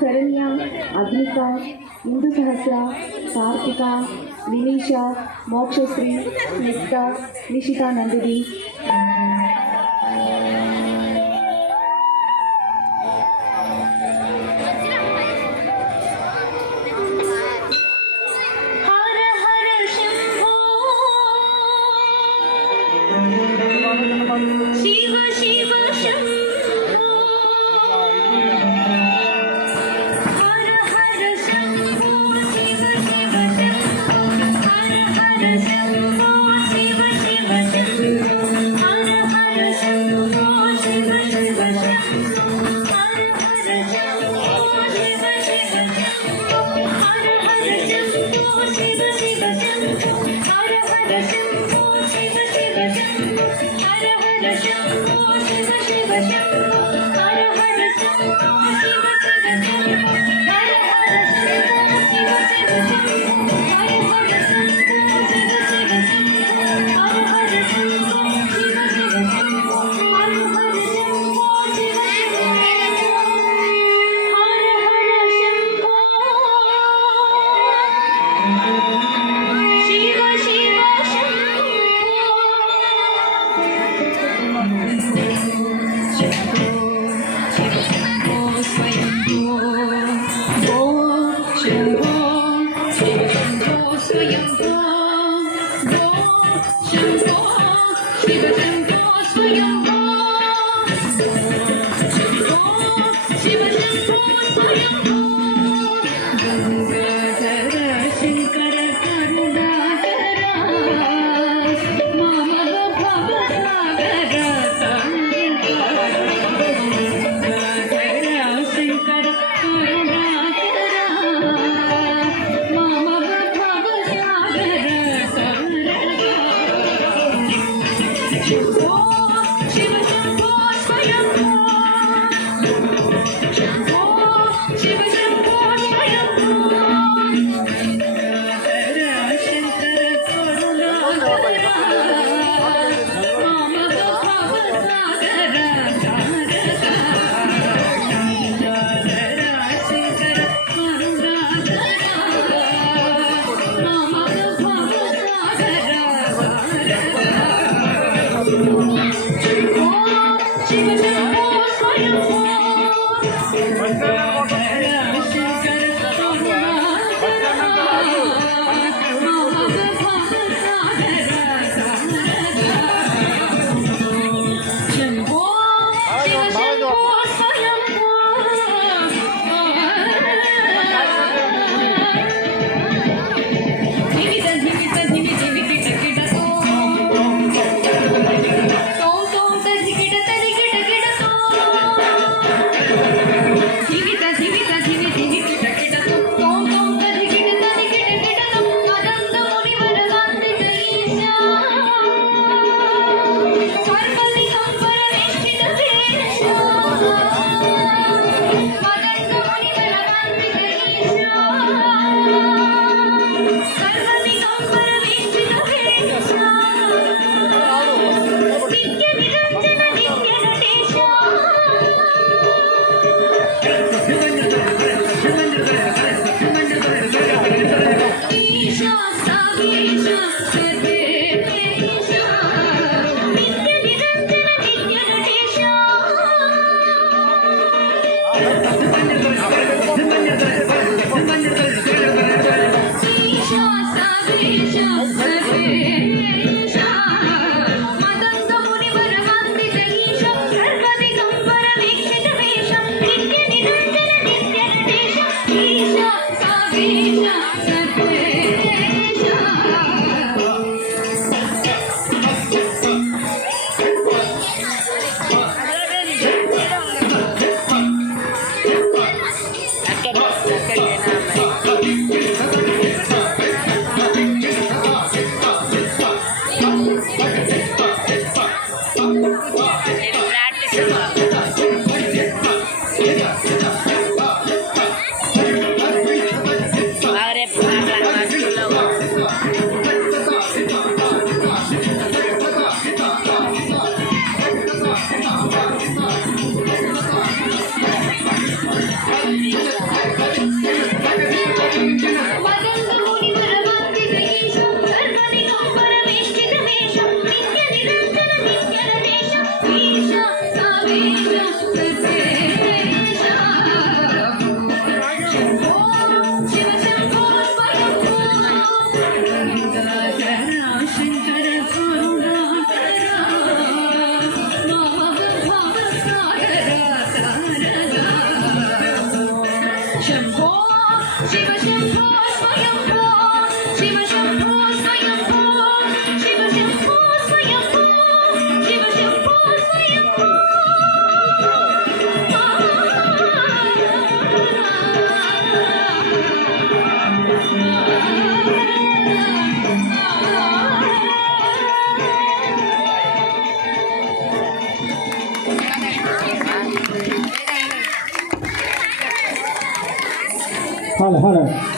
Saranya, అగ్నిక, ఇందు సహస్ర, Karthika, Vineesha, Mokshasri, Snigdha, Nishita Nandini. Shiv Shiv Shambho हर हर Shambho Shiv Shiv Shambho हर हर Shambho Shiv Shiv Shambho हर हर Shambho Shiv Shiv Shambho हर हर Shambho Shiv Shiv Shambho हर हर Shambho Shiv Shiv Shambho हर हर Shambho Shiv Shiv Shambho हर हर Shambho Shiv Shiv Shambho हर हर Shambho Shiv Shiv Shambho हर हर Shambho Shiv Shiv Shambho हर हर Shambho Shiv Shiv Shambho हर हर Shambho Shiv Shiv Shambho हर हर Shambho Shiv Shiv Shiva Shambho Swayambho Shambho Shiv Shambho Swayambho Shiv Shambho Swayambho Shiv Shambho Swayambho Shiv Shambho स्वयंभो好了。